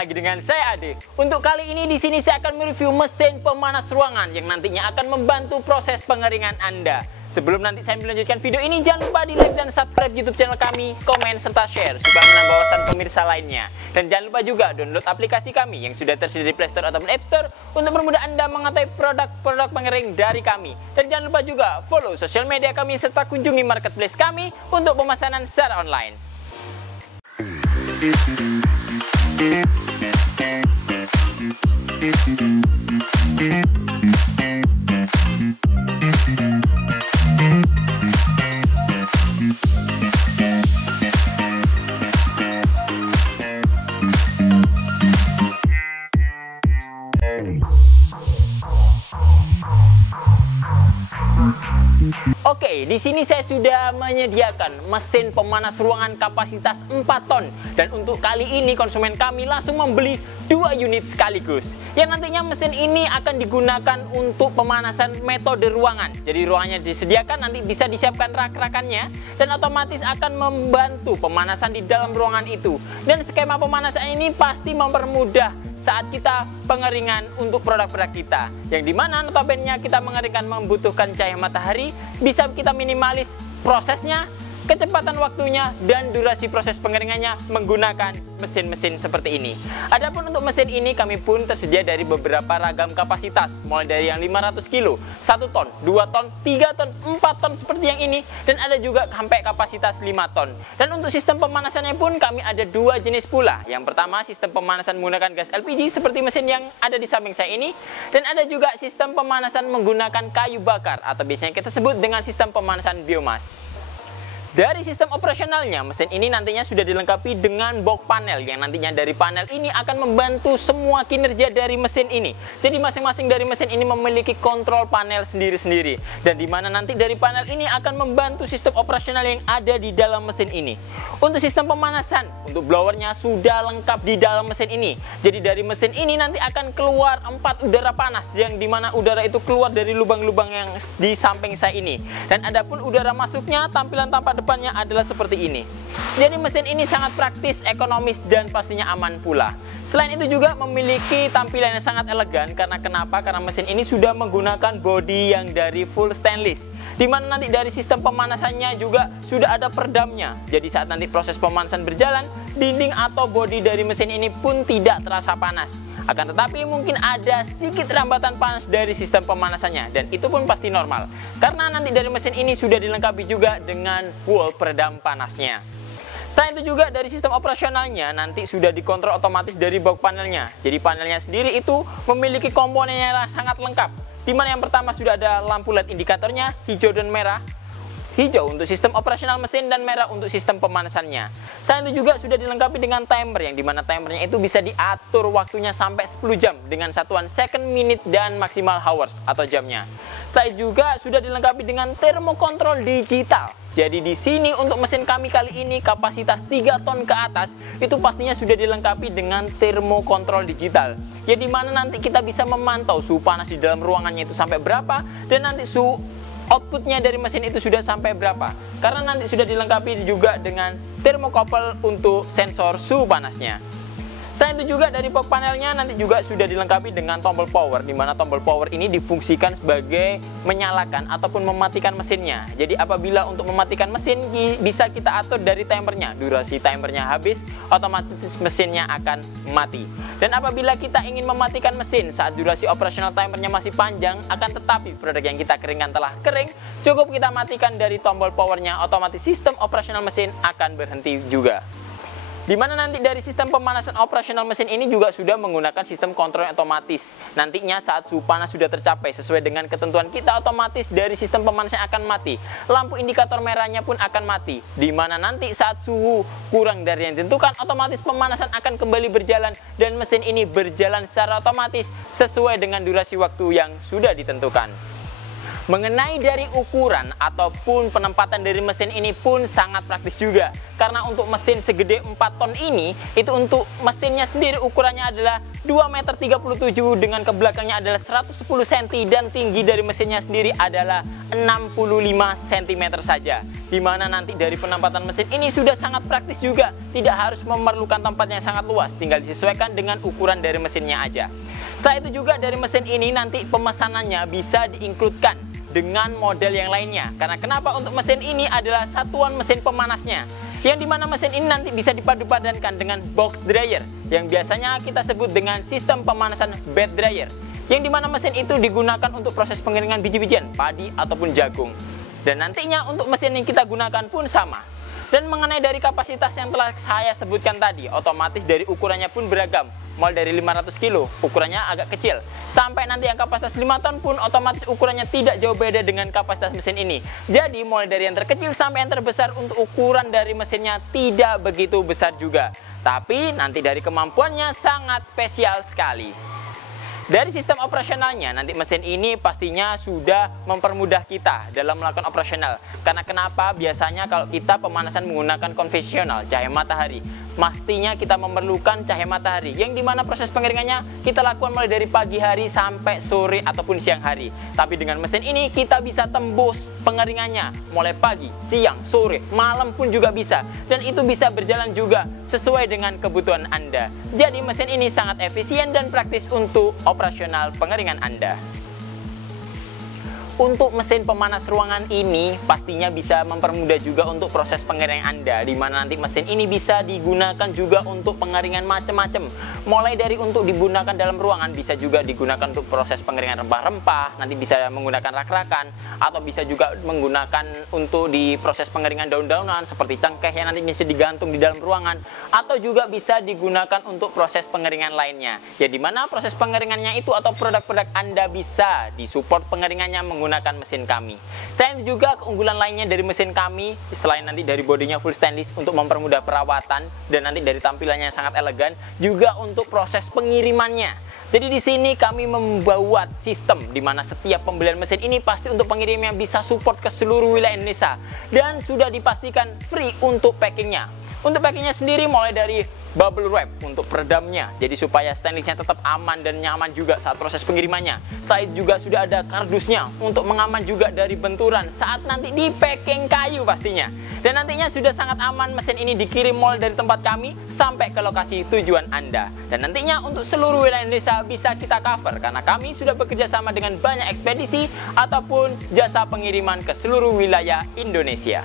lagi dengan saya Ade. Untuk kali ini di sini saya akan mereview mesin pemanas ruangan yang nantinya akan membantu proses pengeringan Anda. Sebelum nanti saya melanjutkan video ini, jangan lupa di like dan subscribe YouTube channel kami, komen serta share supaya menambah wawasan pemirsa lainnya. Dan jangan lupa juga download aplikasi kami yang sudah tersedia di Play Store ataupun App Store untuk mempermudah Anda mengetahui produk-produk pengering dari kami. Dan jangan lupa juga follow sosial media kami serta kunjungi marketplace kami untuk pemesanan secara online. Oke, di sini saya sudah menyediakan mesin pemanas ruangan kapasitas 4 ton. Dan untuk kali ini konsumen kami langsung membeli 2 unit sekaligus. Yang nantinya mesin ini akan digunakan untuk pemanasan metode ruangan. Jadi ruangannya disediakan, nanti bisa disiapkan rak-rakannya dan otomatis akan membantu pemanasan di dalam ruangan itu. Dan skema pemanasan ini pasti mempermudah saat kita pengeringan untuk produk-produk kita, yang dimana notabene kita mengeringkan membutuhkan cahaya matahari, bisa kita minimalis prosesnya, kecepatan waktunya, dan durasi proses pengeringannya menggunakan mesin-mesin seperti ini. Adapun untuk mesin ini kami pun tersedia dari beberapa ragam kapasitas, mulai dari yang 500 kilo, 1 ton, 2 ton, 3 ton, 4 ton seperti yang ini, dan ada juga sampai kapasitas 5 ton. Dan untuk sistem pemanasannya pun kami ada 2 jenis pula. Yang pertama sistem pemanasan menggunakan gas LPG seperti mesin yang ada di samping saya ini, dan ada juga sistem pemanasan menggunakan kayu bakar atau biasanya kita sebut dengan sistem pemanasan biomas. Dari sistem operasionalnya, mesin ini nantinya sudah dilengkapi dengan box panel yang nantinya dari panel ini akan membantu semua kinerja dari mesin ini. Jadi masing-masing dari mesin ini memiliki kontrol panel sendiri-sendiri, dan dimana nanti dari panel ini akan membantu sistem operasional yang ada di dalam mesin ini. Untuk sistem pemanasan, untuk blowernya sudah lengkap di dalam mesin ini. Jadi dari mesin ini nanti akan keluar 4 udara panas, yang dimana udara itu keluar dari lubang-lubang yang di samping saya ini. Dan adapun udara masuknya, tampilan tampak depannya adalah seperti ini. Jadi mesin ini sangat praktis, ekonomis, dan pastinya aman pula. Selain itu juga memiliki tampilan yang sangat elegan. Karena kenapa? Karena mesin ini sudah menggunakan bodi yang dari full stainless, dimana nanti dari sistem pemanasannya juga sudah ada peredamnya. Jadi saat nanti proses pemanasan berjalan, dinding atau bodi dari mesin ini pun tidak terasa panas. Akan tetapi mungkin ada sedikit rambatan panas dari sistem pemanasannya, dan itu pun pasti normal karena nanti dari mesin ini sudah dilengkapi juga dengan full peredam panasnya. Selain itu juga dari sistem operasionalnya nanti sudah dikontrol otomatis dari box panelnya. Jadi panelnya sendiri itu memiliki komponen yang sangat lengkap, dimana yang pertama sudah ada lampu LED indikatornya, hijau dan merah. Hijau untuk sistem operasional mesin dan merah untuk sistem pemanasannya. Selain itu juga sudah dilengkapi dengan timer, yang dimana timernya itu bisa diatur waktunya sampai 10 jam dengan satuan second, minute, dan maksimal hours atau jamnya. Selain juga sudah dilengkapi dengan termokontrol digital. Jadi di sini untuk mesin kami kali ini kapasitas 3 ton ke atas itu pastinya sudah dilengkapi dengan termokontrol digital. Ya dimana nanti kita bisa memantau suhu panas di dalam ruangannya itu sampai berapa, dan nanti suhu outputnya dari mesin itu sudah sampai berapa, karena nanti sudah dilengkapi juga dengan thermocouple untuk sensor suhu panasnya. Selain itu juga dari box panelnya nanti juga sudah dilengkapi dengan tombol power, dimana tombol power ini difungsikan sebagai menyalakan ataupun mematikan mesinnya. Jadi apabila untuk mematikan mesin bisa kita atur dari timernya, durasi timernya habis, otomatis mesinnya akan mati. Dan apabila kita ingin mematikan mesin saat durasi operasional timernya masih panjang, akan tetapi produk yang kita keringkan telah kering, cukup kita matikan dari tombol powernya, otomatis sistem operasional mesin akan berhenti juga. Dimana nanti dari sistem pemanasan operasional mesin ini juga sudah menggunakan sistem kontrol otomatis. Nantinya saat suhu panas sudah tercapai sesuai dengan ketentuan kita, otomatis dari sistem pemanasan akan mati. Lampu indikator merahnya pun akan mati. Dimana nanti saat suhu kurang dari yang ditentukan, otomatis pemanasan akan kembali berjalan dan mesin ini berjalan secara otomatis sesuai dengan durasi waktu yang sudah ditentukan. Mengenai dari ukuran ataupun penempatan dari mesin ini pun sangat praktis juga. Karena untuk mesin segede 4 ton ini, itu untuk mesinnya sendiri ukurannya adalah 2,37 m dengan ke belakangnya adalah 110 cm dan tinggi dari mesinnya sendiri adalah 65 cm saja. Dimana nanti dari penempatan mesin ini sudah sangat praktis juga, tidak harus memerlukan tempat yang sangat luas, tinggal disesuaikan dengan ukuran dari mesinnya aja. Setelah itu juga dari mesin ini nanti pemesanannya bisa diinkludkan dengan model yang lainnya. Karena kenapa? Untuk mesin ini adalah satuan mesin pemanasnya, yang dimana mesin ini nanti bisa dipadu-padankan dengan box dryer, yang biasanya kita sebut dengan sistem pemanasan bed dryer, yang dimana mesin itu digunakan untuk proses pengeringan biji-bijian, padi ataupun jagung. Dan nantinya untuk mesin yang kita gunakan pun sama. Dan mengenai dari kapasitas yang telah saya sebutkan tadi, otomatis dari ukurannya pun beragam. Mulai dari 500 kilo, ukurannya agak kecil, sampai nanti yang kapasitas 5 ton pun otomatis ukurannya tidak jauh beda dengan kapasitas mesin ini. Jadi mulai dari yang terkecil sampai yang terbesar untuk ukuran dari mesinnya tidak begitu besar juga. Tapi nanti dari kemampuannya sangat spesial sekali. Dari sistem operasionalnya, nanti mesin ini pastinya sudah mempermudah kita dalam melakukan operasional. Karena kenapa? Biasanya kalau kita pemanasan menggunakan konvensional, cahaya matahari, pastinya kita memerlukan cahaya matahari, yang dimana proses pengeringannya kita lakukan mulai dari pagi hari sampai sore ataupun siang hari. Tapi dengan mesin ini kita bisa tembus pengeringannya mulai pagi, siang, sore, malam pun juga bisa. Dan itu bisa berjalan juga sesuai dengan kebutuhan Anda. Jadi mesin ini sangat efisien dan praktis untuk operasional pengeringan Anda. Untuk mesin pemanas ruangan ini pastinya bisa mempermudah juga untuk proses pengeringan Anda, di mana nanti mesin ini bisa digunakan juga untuk pengeringan macam-macam. Mulai dari untuk digunakan dalam ruangan, bisa juga digunakan untuk proses pengeringan rempah-rempah, nanti bisa menggunakan rak-rakan, atau bisa juga menggunakan untuk di proses pengeringan daun-daunan seperti cengkeh yang nanti bisa digantung di dalam ruangan, atau juga bisa digunakan untuk proses pengeringan lainnya. Ya, di mana proses pengeringannya itu atau produk-produk Anda bisa disupport pengeringannya menggunakan mesin kami. Selain itu juga keunggulan lainnya dari mesin kami, selain nanti dari bodinya full stainless untuk mempermudah perawatan dan nanti dari tampilannya sangat elegan, juga untuk proses pengirimannya. Jadi di sini kami membuat sistem di mana setiap pembelian mesin ini pasti untuk pengirimnya bisa support ke seluruh wilayah Indonesia dan sudah dipastikan free untuk packingnya. Untuk packingnya sendiri mulai dari bubble wrap untuk peredamnya, jadi supaya stainlessnya tetap aman dan nyaman juga saat proses pengirimannya. Setelah itu juga sudah ada kardusnya untuk mengaman juga dari benturan saat nanti di packing kayu pastinya. Dan nantinya sudah sangat aman mesin ini dikirim mulai dari tempat kami sampai ke lokasi tujuan Anda. Dan nantinya untuk seluruh wilayah Indonesia bisa kita cover karena kami sudah bekerja sama dengan banyak ekspedisi ataupun jasa pengiriman ke seluruh wilayah Indonesia.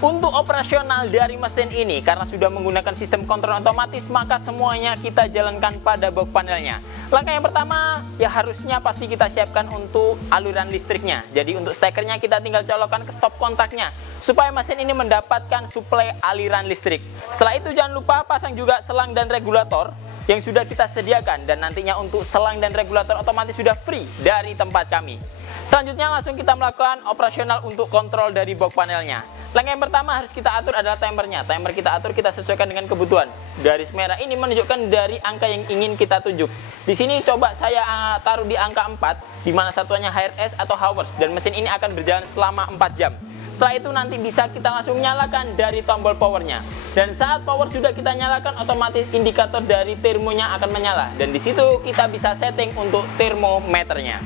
Untuk operasional dari mesin ini, karena sudah menggunakan sistem kontrol otomatis, maka semuanya kita jalankan pada box panelnya. Langkah yang pertama, ya harusnya pasti kita siapkan untuk aliran listriknya. Jadi untuk stekernya kita tinggal colokkan ke stop kontaknya, supaya mesin ini mendapatkan suplai aliran listrik. Setelah itu jangan lupa pasang juga selang dan regulator yang sudah kita sediakan. Dan nantinya untuk selang dan regulator otomatis sudah free dari tempat kami. Selanjutnya langsung kita melakukan operasional untuk kontrol dari box panelnya. Langkah yang pertama harus kita atur adalah timernya. Timer kita atur, kita sesuaikan dengan kebutuhan. Garis merah ini menunjukkan dari angka yang ingin kita tunjuk. Di sini coba saya taruh di angka 4, di mana satuannya HRS atau hours, dan mesin ini akan berjalan selama 4 jam. Setelah itu nanti bisa kita langsung nyalakan dari tombol powernya. Dan saat power sudah kita nyalakan, otomatis indikator dari termonya akan menyala. Dan di situ kita bisa setting untuk termometernya.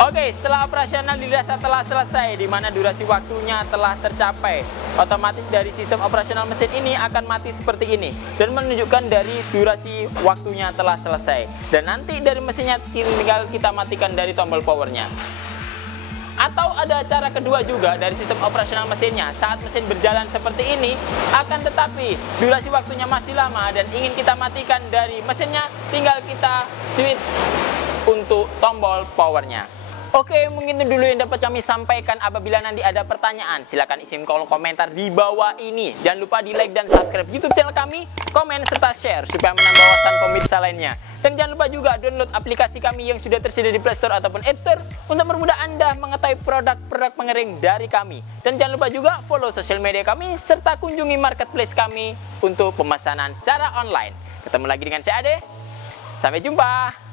Oke, setelah operasional dirasa telah selesai, di mana durasi waktunya telah tercapai. Otomatis dari sistem operasional mesin ini akan mati seperti ini dan menunjukkan dari durasi waktunya telah selesai. Dan nanti dari mesinnya tinggal kita matikan dari tombol powernya. Atau ada cara kedua juga dari sistem operasional mesinnya. Saat mesin berjalan seperti ini, akan tetapi durasi waktunya masih lama dan ingin kita matikan dari mesinnya, tinggal kita switch untuk tombol powernya. Oke, mungkin itu dulu yang dapat kami sampaikan. Apabila nanti ada pertanyaan, silahkan isi kolom komentar di bawah ini. Jangan lupa di like dan subscribe YouTube channel kami, komen serta share supaya menambah wawasan pemirsa lainnya. Dan jangan lupa juga download aplikasi kami yang sudah tersedia di Play Store ataupun App Store untuk mempermudah Anda mengetahui produk-produk pengering dari kami. Dan jangan lupa juga follow sosial media kami serta kunjungi marketplace kami untuk pemesanan secara online. Ketemu lagi dengan saya Ade. Sampai jumpa.